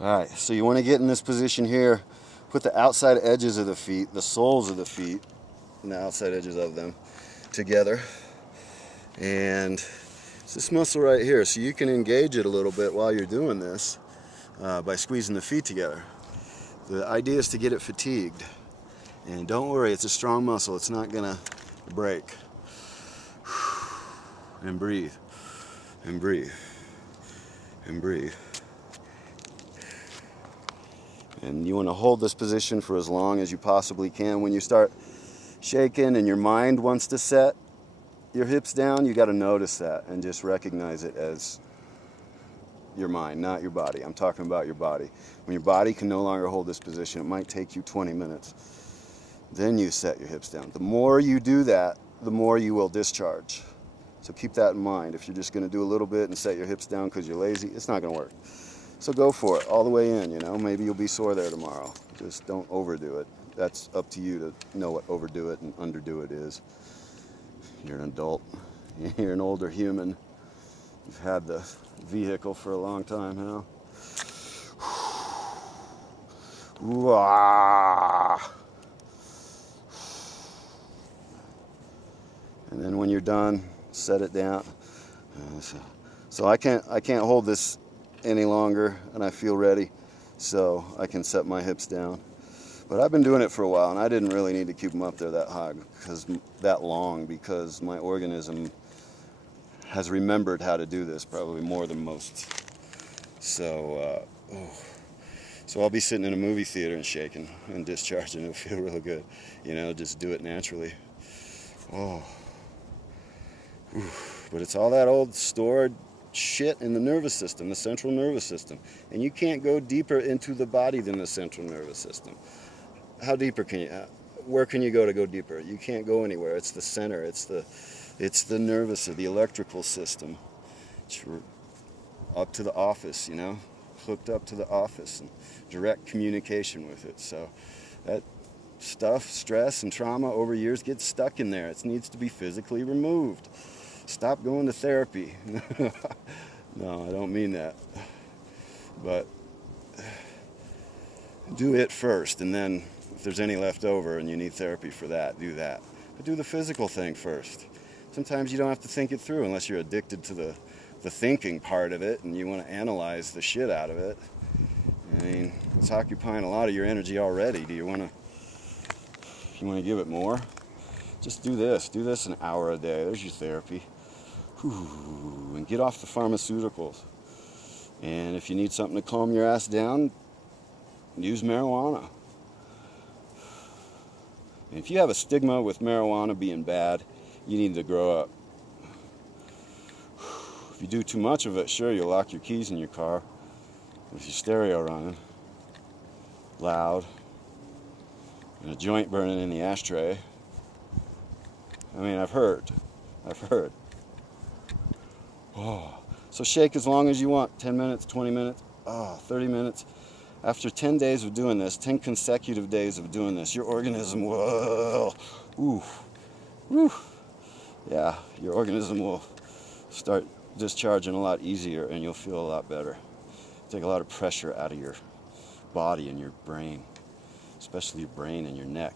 Alright, so you want to get in this position here. Put the outside edges of the feet, the soles of the feet, and the outside edges of them together. And it's this muscle right here, so you can engage it a little bit while you're doing this by squeezing the feet together. The idea is to get it fatigued. And don't worry, it's a strong muscle. It's not going to break. And breathe. And breathe. And breathe. And you want to hold this position for as long as you possibly can. When you start shaking and your mind wants to set your hips down, you got to notice that and just recognize it as your mind, not your body. I'm talking about your body. When your body can no longer hold this position, it might take you 20 minutes. Then you set your hips down. The more you do that, the more you will discharge. So keep that in mind. If you're just going to do a little bit and set your hips down because you're lazy, it's not going to work. So go for it all the way in, you know. Maybe you'll be sore there tomorrow. Just don't overdo it. That's up to you to know what overdo it and underdo it is. You're an adult. You're an older human. You've had the vehicle for a long time now. And then when you're done, set it down. So I can't hold this any longer, and I feel ready, so I can set my hips down. But I've been doing it for a while, and I didn't really need to keep them up there that long because my organism has remembered how to do this probably more than most. So I'll be sitting in a movie theater and shaking and discharging. It'll feel real good, you know. Just do it naturally. But it's all that old stored shit in the nervous system, the central nervous system, and you can't go deeper into the body than the central nervous system. How deeper can you? Where can you go deeper? You can't go anywhere. It's the center. It's the nervous, the electrical system. It's up to the office, you know, hooked up to the office and direct communication with it. So that stuff, stress and trauma over years gets stuck in there. It needs to be physically removed. Stop going to therapy. No, I don't mean that. But do it first, and then if there's any left over and you need therapy for that, do that. But do the physical thing first. Sometimes you don't have to think it through unless you're addicted to the thinking part of it and you want to analyze the shit out of it. I mean, it's occupying a lot of your energy already. Do you want to give it more? Just do this. Do this an hour a day. There's your therapy. And get off the pharmaceuticals. And if you need something to calm your ass down, use marijuana. And if you have a stigma with marijuana being bad, you need to grow up. If you do too much of it, sure, you'll lock your keys in your car with your stereo running loud and a joint burning in the ashtray. I mean, I've heard. So shake as long as you want, 10 minutes, 20 minutes, 30 minutes. After 10 days of doing this, 10 consecutive days of doing this, your organism will, your organism will start discharging a lot easier and you'll feel a lot better. Take a lot of pressure out of your body and your brain, especially your brain and your neck.